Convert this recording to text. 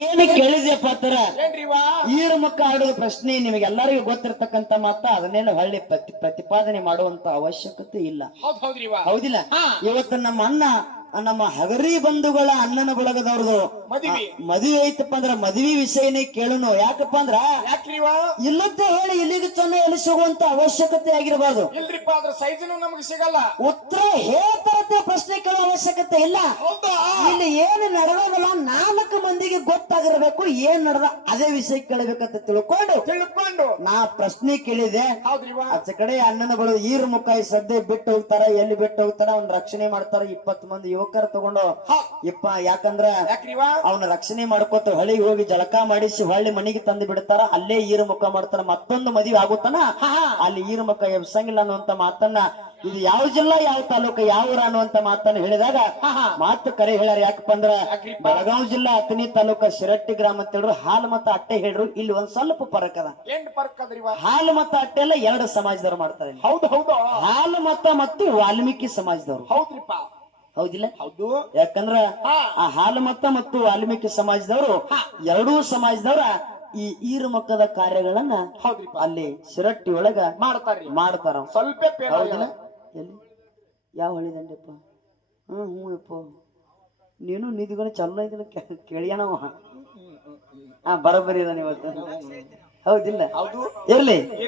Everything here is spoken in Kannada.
ಏನು ಕೇಳಿದ್ಯಪ್ಪ ಅಂತಾರ ಏನ್ರಿವಾ ಈರ ಮಕ್ಕ ಆಡುವ ಪ್ರಶ್ನೆ ನಿಮಗೆಲ್ಲರಿಗೂ ಗೊತ್ತಿರ್ತಕ್ಕಂತ ಮಾತ ಅದನ್ನೇನು ಹೊಳ್ಳಿ ಪ್ರತಿಪಾದನೆ ಮಾಡುವಂತ ಅವಶ್ಯಕತೆ ಇಲ್ಲ. ಹೌದ್ರಿವಾ ಹೌದಿಲ್ಲ? ಇವತ್ತು ನಮ್ಮ ಅಣ್ಣ ನಮ್ಮ ಹಗರಿ ಬಂಧುಗಳ ಅಣ್ಣನ ಬಳಗದವ್ರದು ಮದುವೆ ಐತಪ್ಪ ಅಂದ್ರ ಮದುವೆ ವಿಷಯನೇ ಕೇಳೋನು. ಯಾಕಪ್ಪ ಅಂದ್ರ ಯಾಕ್ರಿವಾ ಇಲ್ಲದ್ದೇ ಹೇಳಿ ಇಲ್ಲಿಗೆ ಚೆನ್ನ ಎಲ್ಲಿ ಸಿಗುವಂತ ಅವಶ್ಯಕತೆ ಆಗಿರಬಾರ್ದು. ಇಲ್ರಿಪ್ಪ ಅದ್ರ ಸೈಜನು ನಮ್ಗೆ ಸಿಗಲ್ಲ. ಉತ್ತರ ಹೇಳ್ತಾರತ್ತೆ ಪ್ರಶ್ನೆ ಕೇಳೋ ಅವಶ್ಯಕತೆ ಇಲ್ಲ. ಇಲ್ಲಿ ಏನು ನಡೆದಲ್ಲ 4 ಮಂದಿಗೆ ಗೊತ್ತಾಗಿರ್ಬೇಕು ಏನ್ ನಡೆದ ಅದೇ ವಿಷಯ ಕೇಳಬೇಕಂತ ತಿಳ್ಕೊಂಡು ನಾ ಪ್ರಶ್ನೆ ಕೇಳಿದೆ. ಆಚೆ ಕಡೆ ಅಣ್ಣನ ಬಳು ಈರ ಮುಖ ಸದ್ಯ ಬಿಟ್ಟು ಹೋಗ್ತಾರ, ಎಲ್ಲಿ ಬಿಟ್ಟು ಹೋಗ್ತಾರ ಅವ್ನ ರಕ್ಷಣೆ ಮಾಡ್ತಾರ. 20 ಮಂದಿ ಯುವಕರು ತಗೊಂಡು ಯಾಕಂದ್ರ ಅವನ ರಕ್ಷಣೆ ಮಾಡ್ಕೊತ ಹೊಳಿಗೆ ಹೋಗಿ ಜಳಕ ಮಾಡಿಸಿ ಹೊಳ್ಳಿ ಮನೆಗೆ ತಂದು ಬಿಡ್ತಾರ. ಅಲ್ಲೇ ಈರ ಮುಖ ಮಾಡ್ತಾರ. ಮತ್ತೊಂದು ಮದುವೆ ಆಗುತ್ತಾನ ಅಲ್ಲಿ ಈರ ಮುಖ ಎಬ್ಸಂಗಿಲ್ಲ ಅನ್ನುವಂತ ಮಾತನ್ನ ಇದು ಯಾವ ಜಿಲ್ಲಾ ಯಾವ ತಾಲೂಕು ಯಾವ ಊರ ಅನ್ನುವಂತ ಮಾತನ್ನ ಹೇಳಿದಾಗ ಮಾತು ಕರೆ ಹೇಳ್ಯಾರ. ಯಾಕಪ್ಪ ಅಂದ್ರ ಬೆಳಗಾವಿ ಜಿಲ್ಲಾ ಅತನಿ ತಾಲೂಕ ಶಿರಟ್ಟಿ ಗ್ರಾಮ ಅಂತ ಹೇಳಿದ್ರು. ಹಾಲು ಮತ್ತ ಅಟ್ಟೆ ಹೇಳ್ರು. ಇಲ್ಲಿ ಒಂದ್ ಸ್ವಲ್ಪ ಫರಕ್ ಅದ. ಹಾಲು ಮತ್ತ ಅಟ್ಟೆ ಎಲ್ಲ 2 ಸಮಾಜದವ್ರು ಮಾಡ್ತಾರೆ. ಹಾಲು ಮತ ಮತ್ತು ವಾಲ್ಮೀಕಿ ಸಮಾಜದವ್ರು. ಹೌದ್ರಿಪ್ಪ ಹೌದಿಲ್ಲ? ಹೌದು. ಯಾಕಂದ್ರ ಆ ಹಾಲು ಮತ ಮತ್ತು ವಾಲ್ಮೀಕಿ ಸಮಾಜದವರು 2 ಸಮಾಜದವರ ಈ ಈರ ಮಕ್ಕದ ಕಾರ್ಯಗಳನ್ನ ಅಲ್ಲಿ ಶಿರಟ್ಟಿ ಒಳಗ ಮಾಡ್ತಾರ. ಸ್ವಲ್ಪ ಹೌದಿಲ್ಲ? ಎಲ್ಲಿ ಯಾವ ಹೊಳಿದಂಡೆಪ್ಪ? ಹ್ಞೂ ಯಪ್ಪ ನೀನು ನಿಧಿಗಳು ಚಲೋ ಇದನ್ನ ಕೇಳಿಯನವ. ಬರೋಬ್ಬರಿ ಇವತ್ತು. ಹೌದಿಲ್ಲ? ಹೌದು. ಇರ್ಲಿ.